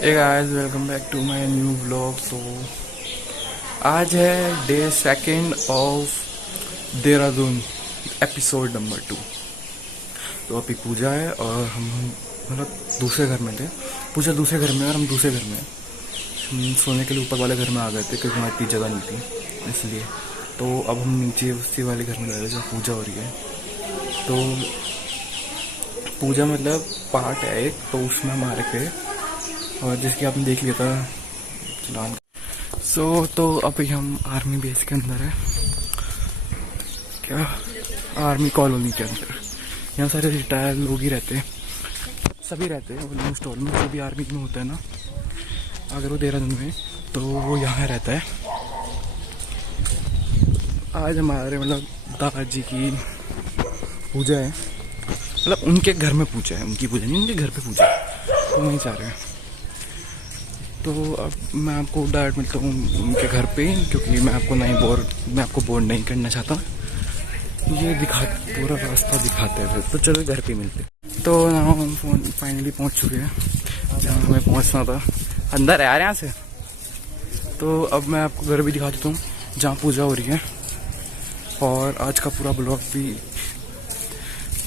Hey guys, welcome back to my new vlog. So आज है day second of Dehradun, episode number 2। तो अभी पूजा है और हम मतलब दूसरे घर में थे। पूजा दूसरे घर में और हम दूसरे घर में हैं। हम सोने के लिए ऊपर वाले घर में आ गए थे क्योंकि हमारी इतनी जगह नहीं थी, इसलिए। तो अब हम नीचे उसी वाले घर में गए जहाँ पूजा हो रही है। तो पूजा मतलब पार्ट है एक, तो उसमें हम आ रखे और जिसकी आपने देख लिया था चलान। तो अभी हम आर्मी बेस के अंदर है, क्या आर्मी कॉलोनी के अंदर। यहाँ सारे रिटायर लोग ही रहते हैं, सभी रहते हैं। वो स्टॉल में जो भी आर्मी में होता है ना, अगर वो देहरादून में तो वो यहाँ रहता है। आज हमारे मतलब दादाजी की पूजा है, मतलब उनके घर में पूजा है, उनकी पूजा नहीं, उनके घर पे पूजा है, तो वहीं जा रहे हैं। तो अब मैं आपको डायरेक्ट मिलता हूँ उनके घर पे, क्योंकि मैं आपको बोर नहीं करना चाहता। ये पूरा रास्ता दिखाते हैं, तो चलो घर पे मिलते हैं। तो ना हम फाइनली पहुँच चुके हैं जहाँ हमें पहुँचना था। अंदर है यार यहाँ से। तो अब मैं आपको घर भी दिखा देता हूँ जहाँ पूजा हो रही है, और आज का पूरा ब्लॉग भी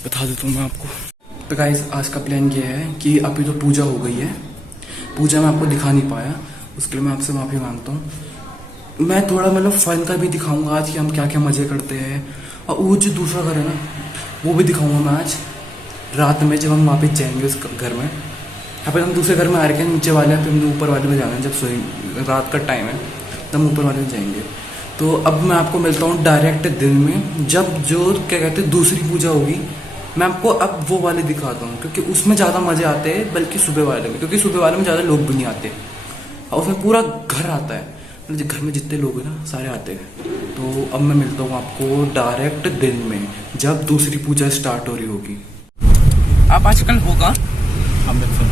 बता देता हूँ मैं आपको। तो गाइस, आज का प्लान ये है कि अभी तो पूजा हो गई है, पूजा मैं आपको दिखा नहीं पाया, उसके लिए मैं आपसे माफ़ी मांगता हूँ। मैं थोड़ा मतलब फन का भी दिखाऊंगा आज कि हम क्या क्या मज़े करते हैं, और वो जो दूसरा घर है ना वो भी दिखाऊंगा मैं आज रात में, जब हम वापस जाएंगे उस घर में। यहाँ पर हम दूसरे घर में आ रखे हैं, नीचे वाले हैं, फिर हमने ऊपर वाले में जाना है। जब सोएंगे, रात का टाइम है, तब हम ऊपर वाले में जाएंगे। तो अब मैं आपको मिलता हूँ डायरेक्ट दिन में, जब जो क्या कहते हैं दूसरी पूजा होगी। मैं आपको अब वो वाले दिखाता हूँ, क्योंकि उसमें ज़्यादा मज़े आते हैं बल्कि सुबह वाले में, क्योंकि सुबह वाले में ज़्यादा लोग भी नहीं आते और उसमें पूरा घर आता है, मतलब घर में जितने लोग हैं ना सारे आते हैं। तो अब मैं मिलता हूँ आपको डायरेक्ट दिन में, जब दूसरी पूजा स्टार्ट हो रही होगी। आप आजकल होगा अमृतसर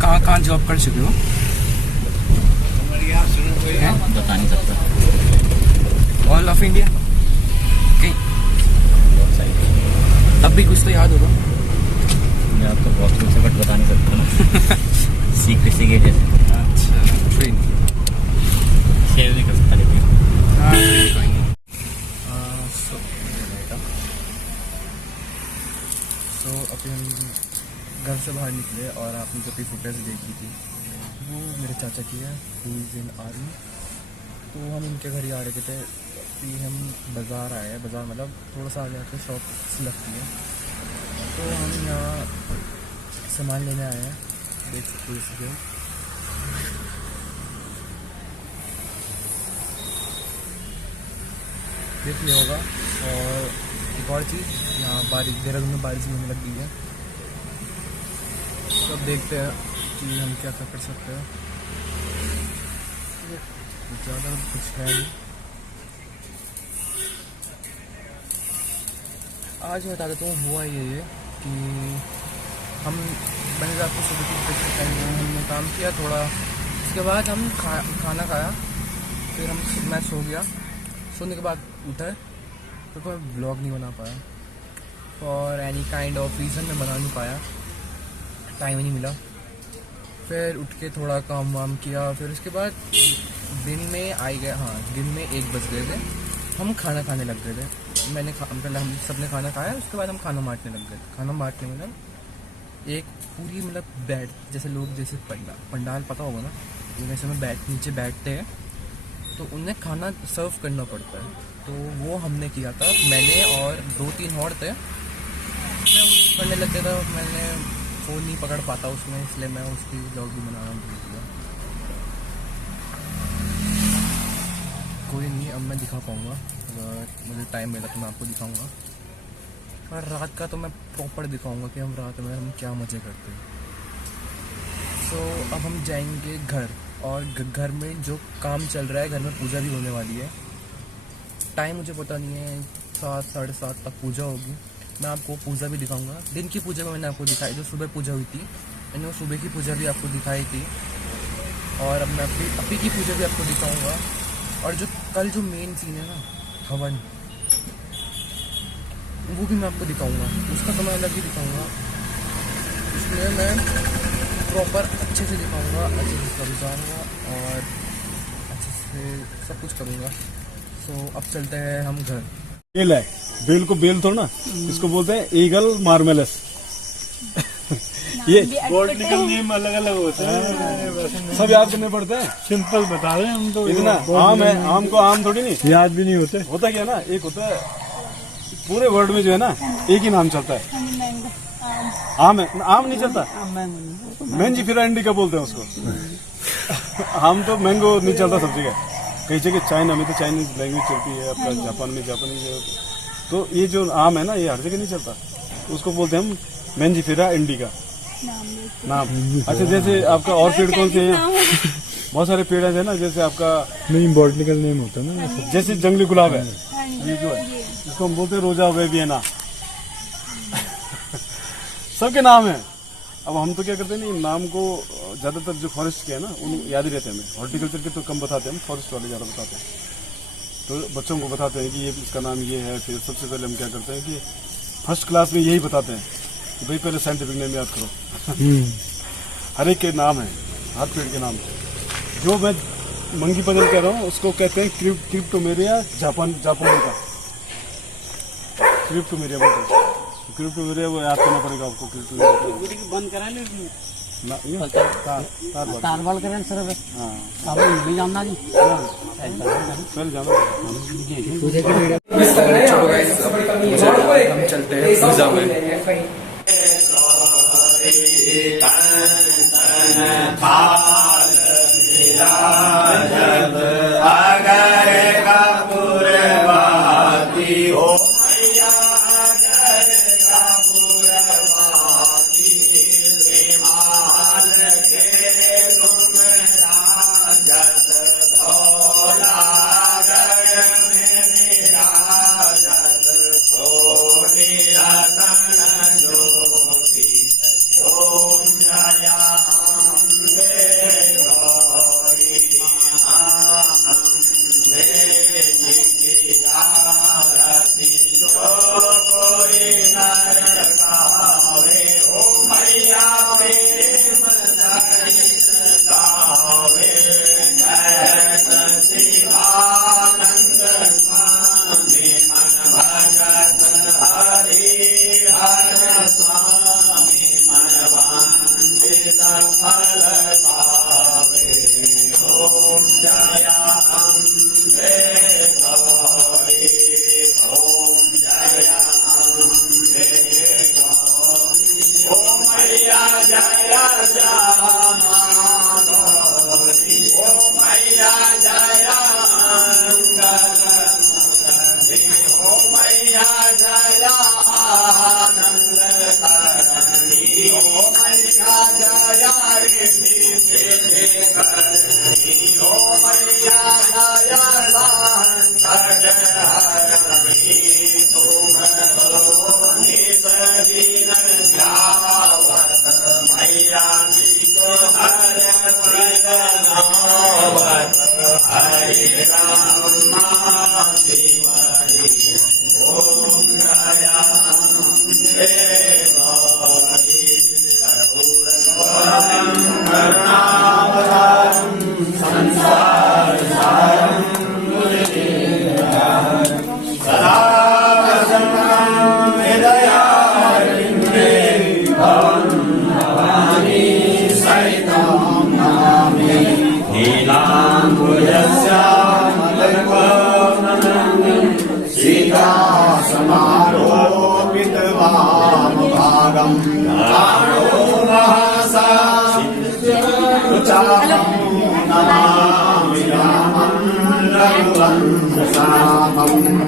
कहाँ कहाँ जॉब कर चुके हो? बता नहीं सकता। ऑल ऑफ इंडिया कहीं? तब भी कुछ तो याद होगा। मैं आपको बहुत कुछ है बट बता नहीं सकता ना। सीक्रेट जैसे। अच्छा, कोई नहीं, शेयर नहीं कर सकता लेकिन। हाँ कोई नहीं। तो अभी हम घर से बाहर निकले और आपने जो भी फुटेज देखी थी वो मेरे चाचा की है, हु इज़ इन आर्मी। तो हम उनके घर ही आ रहे थे। अभी हम बाज़ार आए हैं, बाज़ार मतलब थोड़ा सा आगे आके शॉप लगती है, तो हम यहाँ सामान लेने आए हैं। देख सकते हो इसके देख लिया होगा। और एक और चीज़, यहाँ बारिश, देहरादून में बारिश होने लग गई है। तो अब देखते हैं कि हम क्या कर सकते हैं। ज़्यादा कुछ है नहीं। आज मैं बता देता हूँ हुआ ये कि मैंने आपको सुबह की टाइम में हमने काम किया थोड़ा, उसके बाद हम खाना खाया, फिर मैं सो गया। सोने के बाद उठा तो कोई ब्लॉग नहीं बना पाया, और एनी काइंड ऑफ रीज़न मैं बना नहीं पाया, टाइम ही नहीं मिला। फिर उठ के थोड़ा काम वाम किया, फिर उसके बाद दिन में आई गए, हाँ दिन में 1 बज गए थे। हम खाना खाने लग गए थे। पहले हम सब ने खाना खाया, उसके बाद हम खाना बांटने लग गए। खाना बांटने मतलब एक पूरी मतलब बैठ जैसे लोग जैसे पंडाल पता होगा ना, वैसे में नीचे बैठते हैं, तो उन्हें खाना सर्व करना पड़ता है। तो वो हमने किया था, मैंने और 2-3 और थे। मैं करने लग गया था, मैंने फ़ोन नहीं पकड़ पाता उसमें, इसलिए मैं उसकी व्लॉग भी बनाना भूल गया। कोई नहीं, अब मैं दिखा पाऊँगा, अगर मुझे टाइम मिला तो मैं आपको दिखाऊँगा। और रात का तो मैं प्रॉपर दिखाऊँगा कि हम रात में हम क्या मज़े करते हैं। सो अब हम जाएंगे घर, और घर में जो काम चल रहा है, घर में पूजा भी होने वाली है। टाइम मुझे पता नहीं है, 7 साढ़े 7 तक पूजा होगी। मैं आपको पूजा भी दिखाऊंगा। दिन की पूजा में मैंने आपको दिखाई, जो सुबह पूजा हुई थी मैंने वो सुबह की पूजा भी आपको दिखाई थी, और अब मैं अभी की पूजा भी आपको दिखाऊंगा। और जो कल जो मेन सीन है ना, हवन, वो भी मैं आपको दिखाऊंगा, उसका तो मैं अलग ही दिखाऊंगा। इसमें मैं प्रॉपर अच्छे से दिखाऊंगा, अच्छे से समझाऊंगा और अच्छे से सब कुछ करूंगा। सो अब चलते हैं हम घर। बेल है, बेल को बेल थोड़ा ना, इसको बोलते हैं ईगल मार्मेलस। ये बॉटनिकल नेम अलग अलग होते हैं, सब याद करने पड़ते हैं। सिंपल बता रहे हैं हम तो। इतना आम है, आम को आम थोड़ी नहीं याद भी नहीं होते। होता क्या ना, एक होता है पूरे वर्ल्ड में जो है ना एक ही नाम चलता है, आम है। आम नहीं चलता, मैंजीफेरा इंडिका बोलते हैं उसको। आम तो मैंगो नहीं चलता सब जगह, कई जगह चाइना में तो चाइनीज लैंग्वेज चलती है, अपना जापान में जापानीज है। तो ये जो आम है ना ये हर जगह नहीं चलता, उसको बोलते हैं हम मैंजीफेरा इंडिका नाम। अच्छा, जैसे आपका और पेड़ कौन से हैं? बहुत सारे पेड़ हैं ना, जैसे आपका नहीं बॉटनिकल नेम होता है ना, जैसे जंगली गुलाब है, ये जो है इसको हम बोलते हैं रोजा वेबियना। सबके नाम है। अब हम तो क्या करते हैं ना, नाम को ज्यादातर जो फॉरेस्ट के है ना उन याद ही रहते हैं हमें। हॉर्टिकल्चर के तो कम बताते हैं, हम फॉरेस्ट वाले ज्यादा बताते हैं। तो बच्चों को बताते हैं कि ये इसका नाम ये है। फिर सबसे पहले हम क्या करते हैं कि फर्स्ट क्लास में यही बताते हैं कि भाई पहले साइंटिफिक नेम याद करो। हर एक के नाम है, हर पेड़ के नाम। जो मैं मंगी पजल कह रहा हूँ उसको कहते हैं क्रिप्टोमेरिया जापान का क्रिप्टोमेरिया बोलते हैं। क्रिप्टोमेरिया वो याद करना पड़ेगा आपको। क्रिप्टोमेरिया बंद करा ले तार बाल करें सर। हाँ नहीं जानना नहीं पहले जाना। चलो गाइस, हम चलते हैं पूजा में।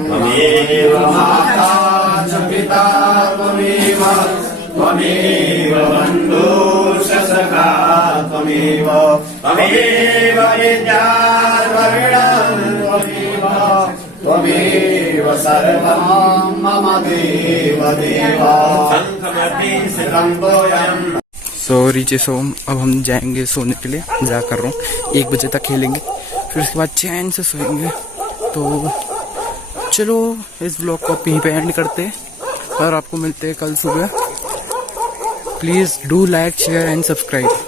त्वमेव माता च पिता त्वमेव बन्धुश्च सखा त्वमेव विद्याद्रविणं त्वमेव सर्वं मम देव देव सो रीचे सोम, अब हम जाएंगे सोने के लिए। जा कर रहा हूँ, 1 बजे तक खेलेंगे, फिर उसके बाद चैन से सोएंगे। तो चलो इस ब्लॉग को यहीं पे एंड करते हैं और आपको मिलते हैं कल सुबह। Please do like share and subscribe.